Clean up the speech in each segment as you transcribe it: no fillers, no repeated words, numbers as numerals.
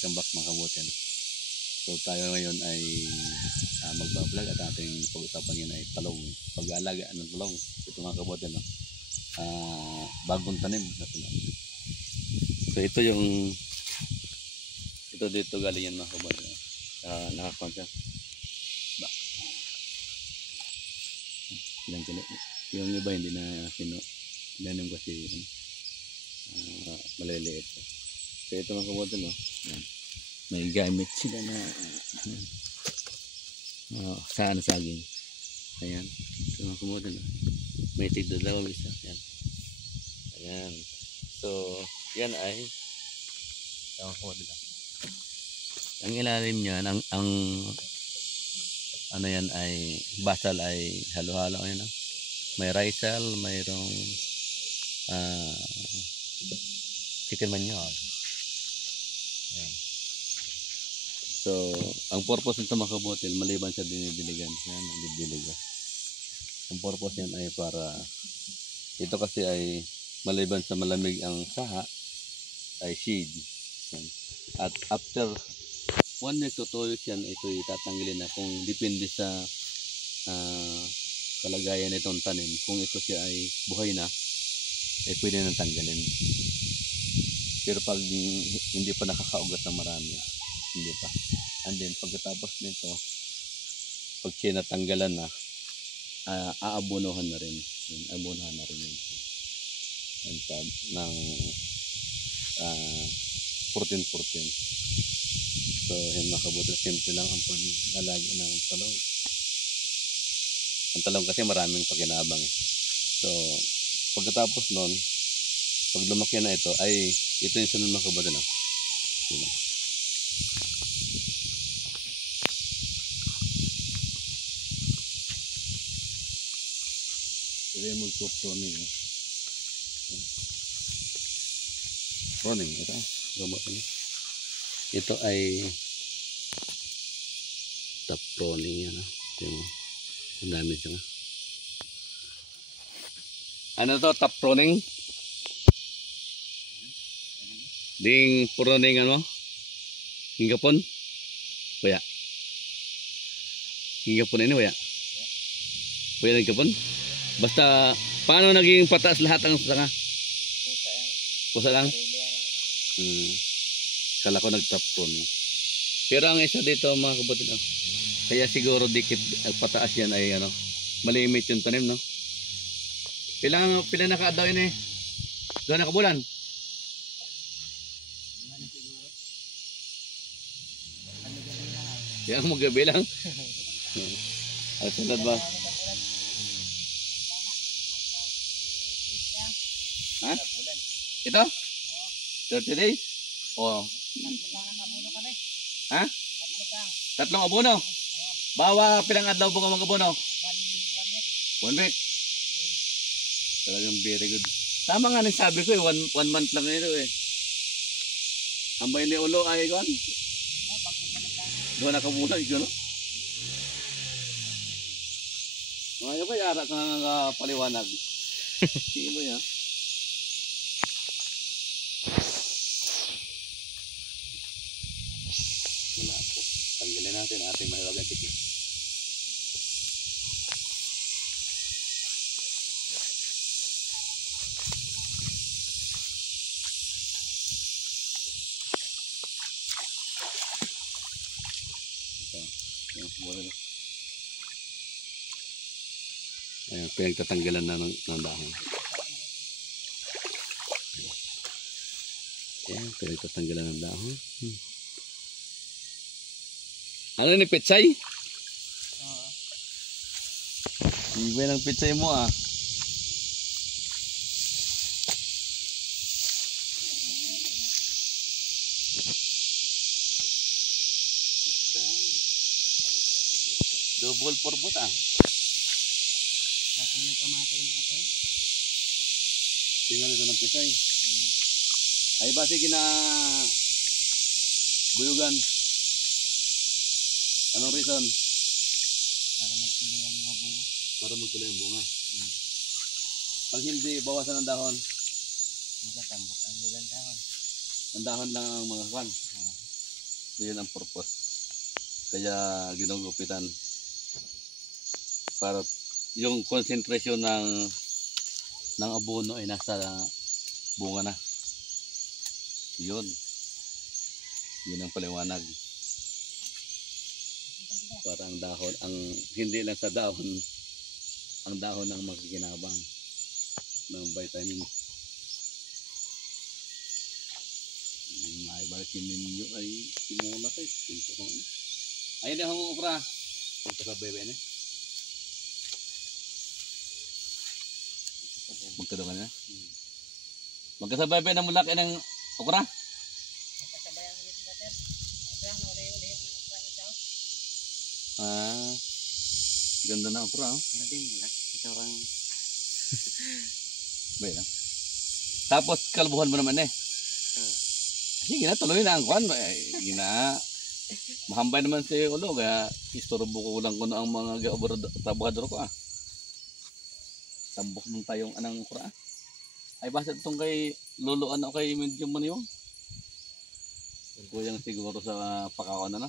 welcome back mga kabutin. So tayo ngayon ay magbablog at ating pag-usapan ngayon ay talong, pag-aalaga ng talong. Ito mga kabutin, no? Bagong tanim na talong. So ito dito galing yan mga kabutin, no? Nakakuha siya. Yung iba hindi na tinanim kasi maliliit. So ito mga kabutin, no? May gamit sila na saging. Ayan. Ito mga kabutin, no? May tigdadalawang isa. Ayan. So yan ay mga kabutin, no? Ang ilalim niyan, ang ano yan ay basal ay halo-halo. Ayan, no? May risal, mayroong chicken manure. Ayan. So ang purpose nito mga kabutin, maliban sa dinidiligan, yan ang didiligan. Ang purpose yan ay para ito kasi ay maliban sa malamig ang saha ay shade. Yan. At after 1 week to 2 weeks yan, ito itatanggalin na kung depende sa kalagayan nitong tanim. Kung ito siya ay buhay na, ay pwede nang tanggalin. Pero pag hindi pa nakakaugat ng marami, hindi pa. And then pagkatapos nito, pag siya natanggalan na, aabonohan na rin. Abonohan na rin yun. Ng 14-14. So yan mga kabutin, simple lang ang pag-alaga ng talong. Ang talong kasi maraming pakinabang eh. So pagkatapos nun, pag lumaki na ito, ay ito yung sunod mga kabutin, no? Ito yung magpo-pruning, no? Pruning, ito gamot, no? Ito ay top pruning yan, no? Ito yung ang dami siya, no? Ano to, top pruning? Ding pruning ano? Hingapon? Waya? Hingapon ini waya? Waya hingapon? Basta paano naging pataas lahat ang sanga? Kusa lang? Kala ko nag-top pruning. Pero ang isa dito mga kabutin, no? Kaya siguro dikit pataas yan ay ano, malimit yung tanim, no? Pila nakaadaw yun eh? Doon nakabulan? Kaya magabi lang. Ang sunod ba? Ha? Ito? 30 days? Oo. Ha? Tatlong abono? Bawa pilang adlaw po ka mag-abono? 1 week. Talagang very good. Tama nga sabi ko eh, 1 month lang ito eh. Ambay ni ulo ay kan. Doon nakabulan ito, no? Ngayon ko yara kang paliwanag. Sige mo yan. Wala po. Tanggalin natin ating mahiwagang tikit. Ayan, pinagtatanggalan na ng dahon. Ayan, pinagtatanggalan ng dahon. Ano ni pitsay? Oo. Iba ng pitsay mo ah. Double purpose ah. Tapos yung kamata yung nakatayo. Tingnan ito ng pitsay. Ay base kina buyugan. Anong reason? Para magtuloy ang mga bunga. Para magtuloy ang bunga. Pag hindi bawasan ng dahon, magtatambok ang dahon. Ang dahon lang ang mga kwan. Yan ang purpose. Kaya ginugupitan para yung konsentrasyon ng abono ay nasa bunga na. Yun. Yun ang paliwanag. Para ang dahon, hindi lang sa dahon, ang dahon ang makikinabang ng vitamin. May balikin ninyo ay simula kayo. Ayun na ang okra. Punta sa bebe na. Magkadungan na. Magkasabay ba ng mulaki ng okra? Magkasabay ang ulit na sir. Ito lang, uli-uli yung okra nito. Ah, ganda na okra. Oh. Ano din mula? Ikaw ang... Bay na. Tapos kalbuhan mo naman eh. Sige na, tuloy na ang kwan. Sige na. Mahambay naman si Ulo. Kaya istorbo ko lang kuno ang mga trabahador ko ah. Tambok mong tayong anang okra ah. Ay basta itong kay Lolo ano kay medium man yun. Kuyang siguro sa pakawan na.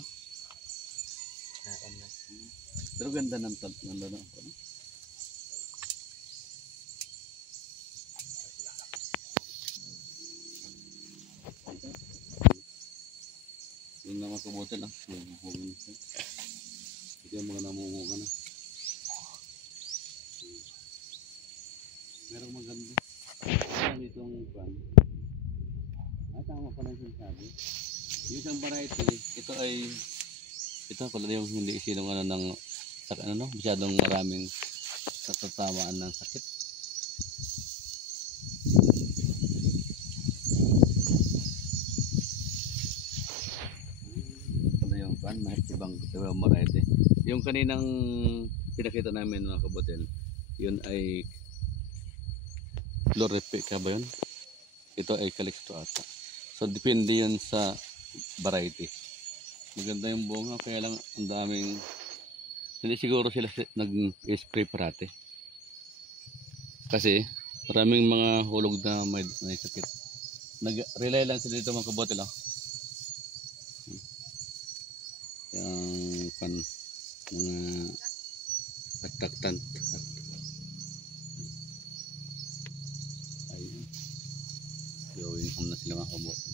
Pero ganda ng okra. Yung naman kabuti lang. Ito yung mga namungunga na. Merong maganda. Ano itong pan? Tama pa lang sinasabi. Yung isang variety, ito pala yung hindi isinong ano ng masyadong maraming tatamaan ng sakit. Pala yung pan, ibang variety. Yung kaninang pinakita namin mga kabotel, yun ay Floripeca ba yun? Ito ay Calixto ata. So depende yan sa variety. Maganda yung bunga kaya lang ang daming hindi siguro sila nag-spray parate. Kasi maraming mga hulog na may sakit. Nag-rely lang sila dito mga kabote lang. Yung mga taktaktan. Ayun. Gawin na sila mga kabote.